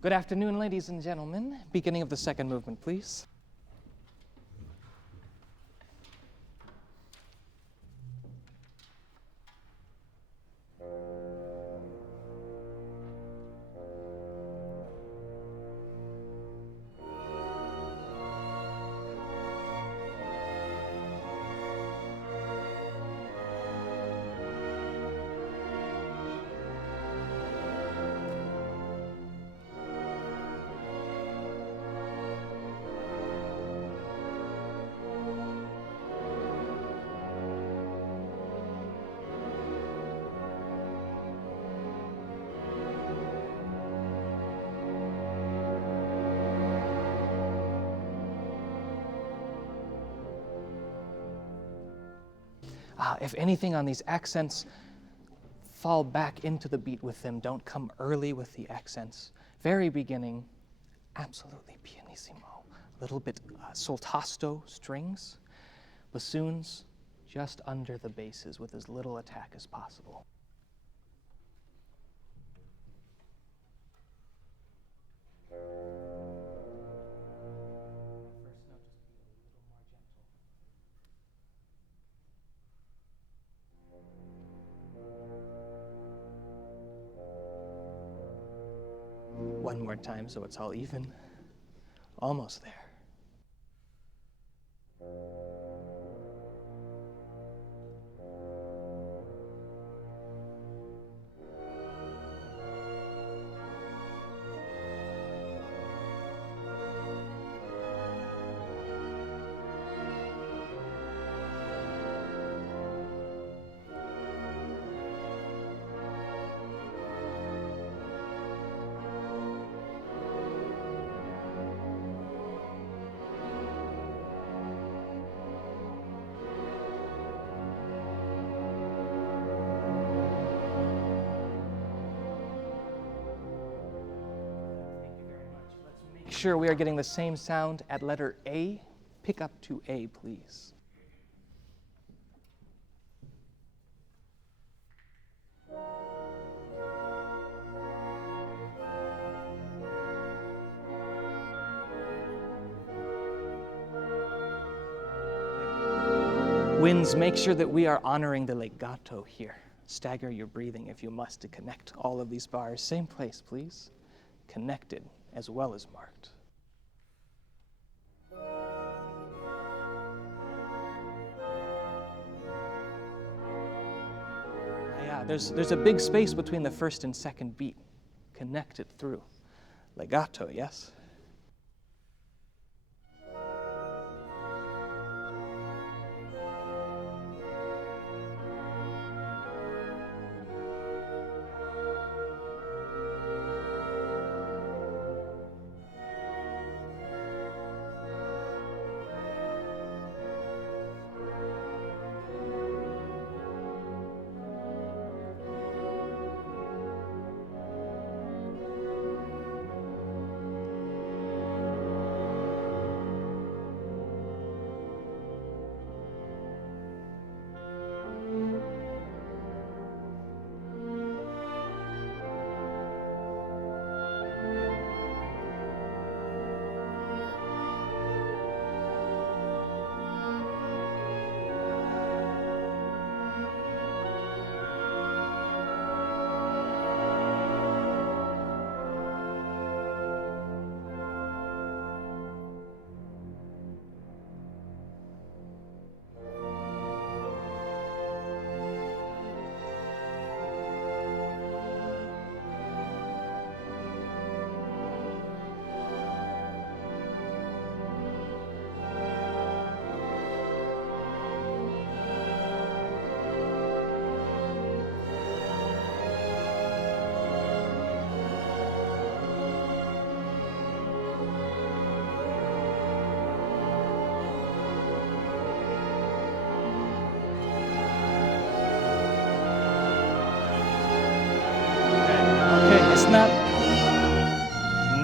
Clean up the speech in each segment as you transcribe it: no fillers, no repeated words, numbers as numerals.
Good afternoon, ladies and gentlemen. Beginning of the second movement, please. If anything on these accents, fall back into the beat with them. Don't come early with the accents. Very beginning, absolutely pianissimo. A little bit soltasto strings, bassoons just under the basses with as little attack as possible. One more time so it's all even. Almost there. Sure we are getting the same sound at letter A. Pick up to A, please. Winds, make sure that we are honoring the legato here. Stagger your breathing if you must to connect all of these bars. Same place, please. Connected as well as marked. Yeah, there's a big space between the first and second beat. Connected through. Legato, yes?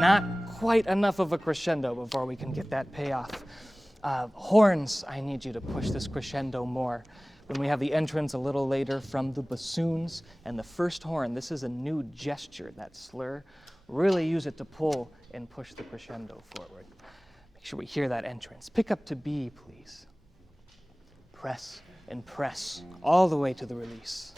Not quite enough of a crescendo before we can get that payoff. Horns, I need you to push this crescendo more. When we have the entrance a little later from the bassoons and the first horn, this is a new gesture, that slur. Really use it to pull and push the crescendo forward. Make sure we hear that entrance. Pick up to B, please. Press and press all the way to the release.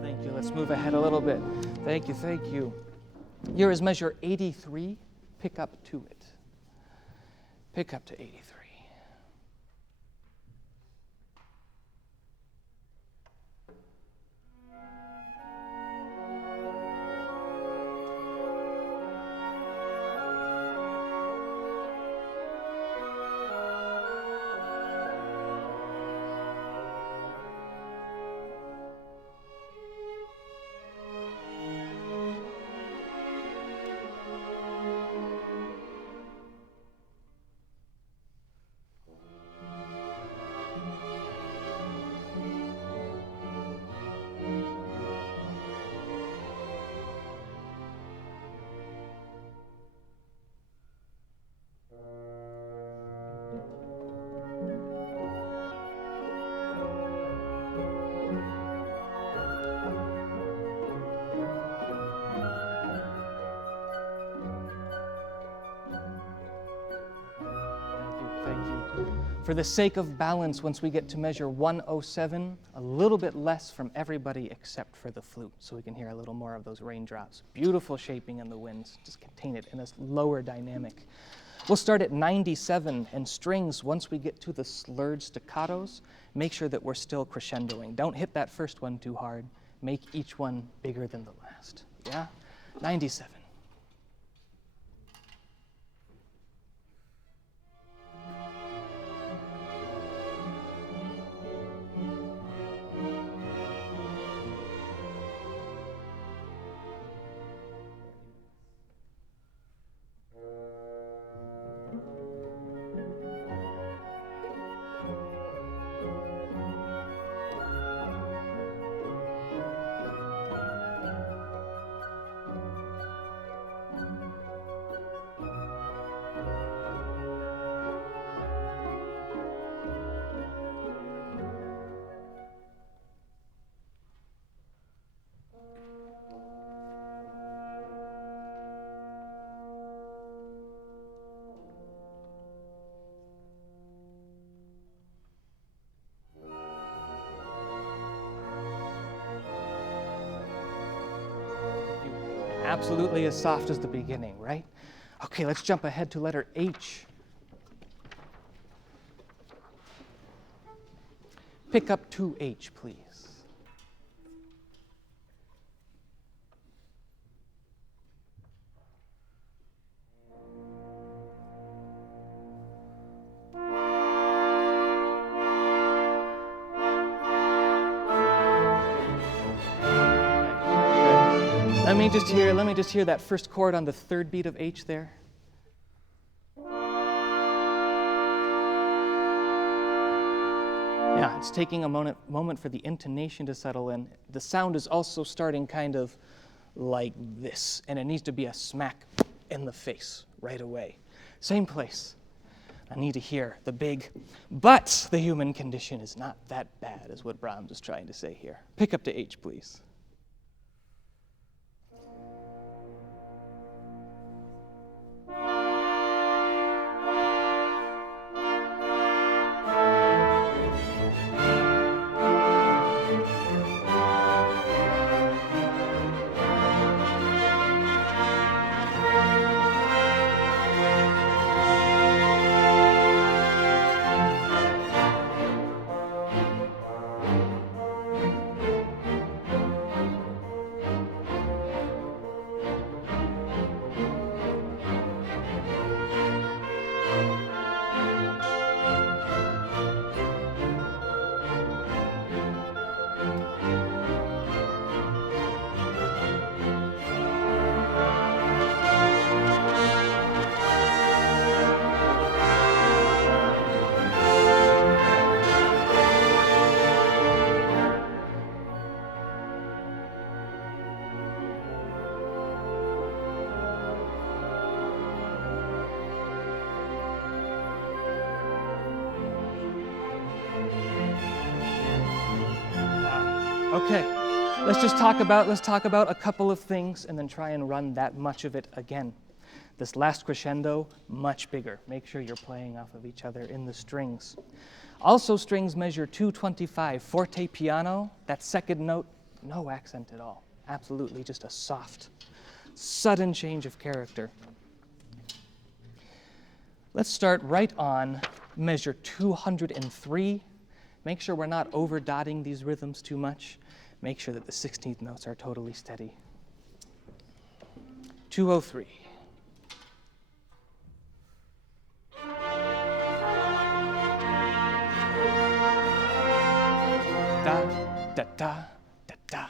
Thank you. Let's move ahead a little bit. Thank you, thank you. Here is measure 83. Pick up to it. Pick up to 83. For the sake of balance, once we get to measure 107, a little bit less from everybody except for the flute, so we can hear a little more of those raindrops. Beautiful shaping in the winds, just contain it in a lower dynamic. We'll start at 97, and strings, once we get to the slurred staccatos, make sure that we're still crescendoing. Don't hit that first one too hard. Make each one bigger than the last. Yeah? 97. Absolutely as soft as the beginning, right? Okay, let's jump ahead to letter H. Pick up to H, please. Let me just hear that first chord on the third beat of H there. Yeah, it's taking a moment for the intonation to settle in. The sound is also starting kind of like this, and it needs to be a smack in the face right away. Same place. I need to hear the big, but the human condition is not that bad, is what Brahms is trying to say here. Pick up to H, please. Okay, let's talk about a couple of things and then try and run that much of it again. This last crescendo, much bigger. Make sure you're playing off of each other in the strings. Also, strings measure 225. Forte piano, that second note, no accent at all. Absolutely just a soft, sudden change of character. Let's start right on measure 203. Make sure we're not over-dotting these rhythms too much. Make sure that the 16th notes are totally steady. 203. Da, da, da, da, da.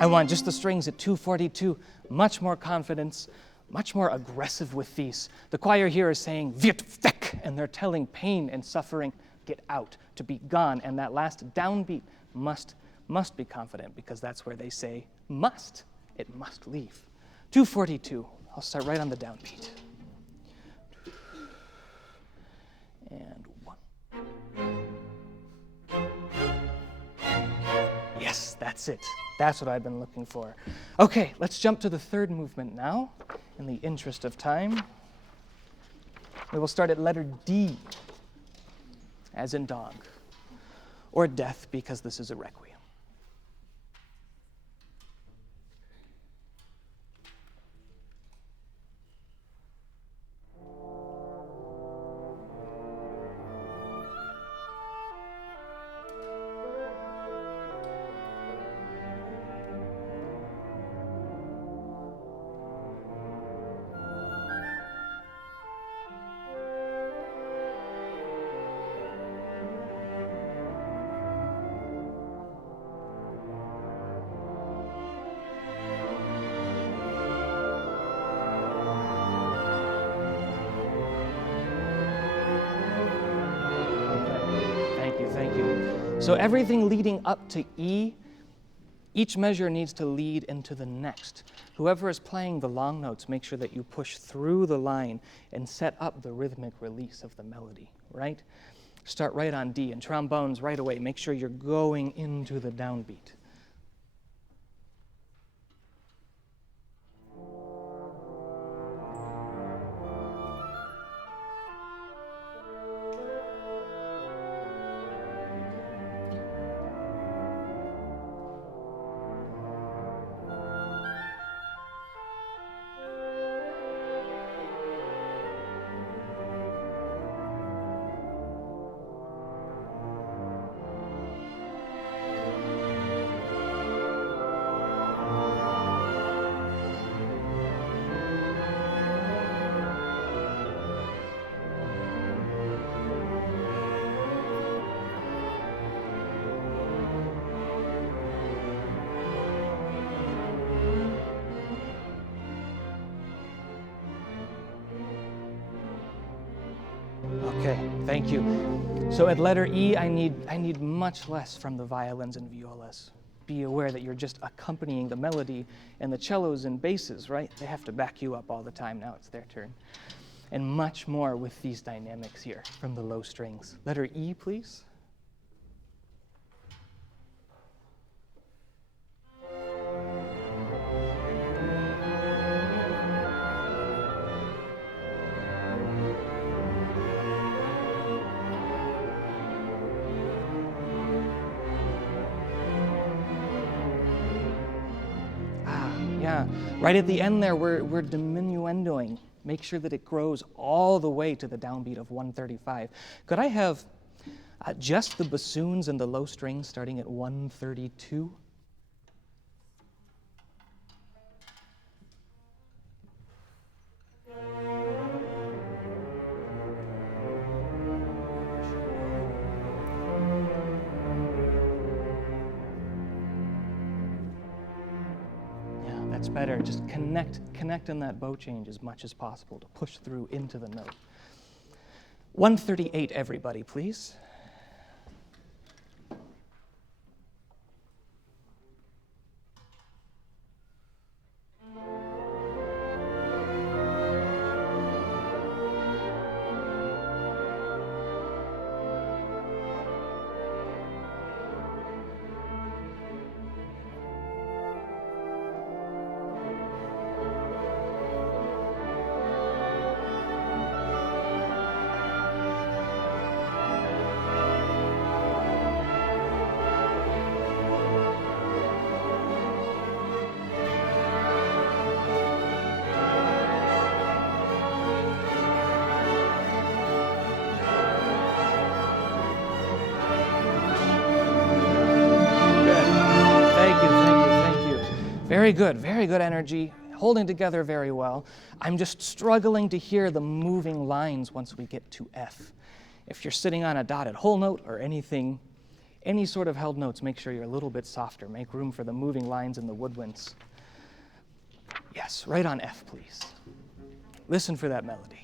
I want just the strings at 242, much more confidence, much more aggressive with these. The choir here is saying, wird weg, and they're telling pain and suffering, get out, to be gone. And that last downbeat must be confident, because that's where they say must. It must leave. 242, I'll start right on the downbeat. And 1. Yes, that's it. That's what I've been looking for. Okay, let's jump to the third movement now, in the interest of time. We will start at letter D, as in dog, or death, because this is a requiem. So everything leading up to E, each measure needs to lead into the next. Whoever is playing the long notes, make sure that you push through the line and set up the rhythmic release of the melody, right? Start right on D, and trombones right away. Make sure you're going into the downbeat. Okay, thank you. So at letter E, I need much less from the violins and violas. be aware that you're just accompanying the melody, and the cellos and basses, right? They have to back you up all the time. Now it's their turn. And much more with these dynamics here from the low strings. Letter E, please. Yeah, right at the end there, we're diminuendoing. Make sure that it grows all the way to the downbeat of 135. Could I have just the bassoons and the low strings starting at 132? That's better. Just connect in that bow change as much as possible to push through into the note. 138, everybody, please. Very good energy, holding together very well. I'm just struggling to hear the moving lines once we get to F. If you're sitting on a dotted whole note or anything, any sort of held notes, make sure you're a little bit softer. Make room for the moving lines in the woodwinds. Yes, right on F, please. Listen for that melody.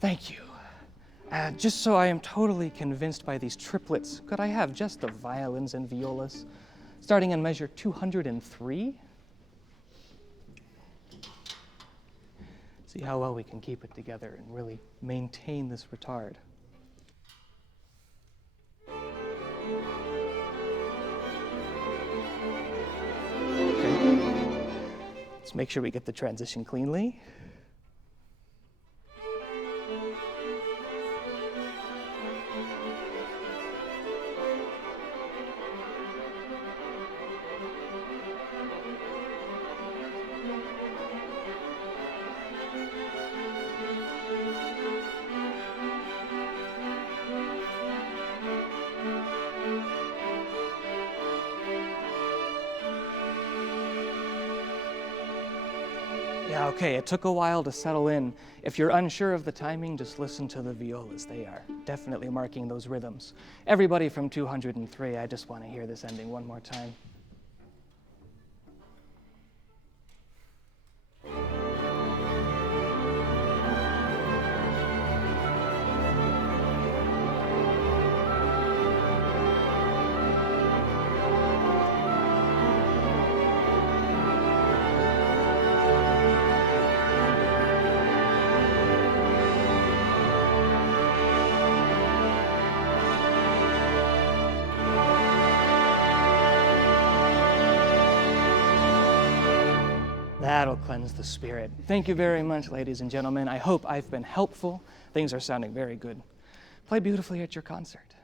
Thank you. Just so I am totally convinced by these triplets, could I have just the violins and violas, starting in measure 203? See how well we can keep it together and really maintain this retard. Okay. Let's make sure we get the transition cleanly. Yeah, okay, it took a while to settle in. If you're unsure of the timing, just listen to the violas. They are definitely marking those rhythms. Everybody from 203, I just want to hear this ending one more time. That'll cleanse the spirit. Thank you very much, ladies and gentlemen. I hope I've been helpful. Things are sounding very good. Play beautifully at your concert.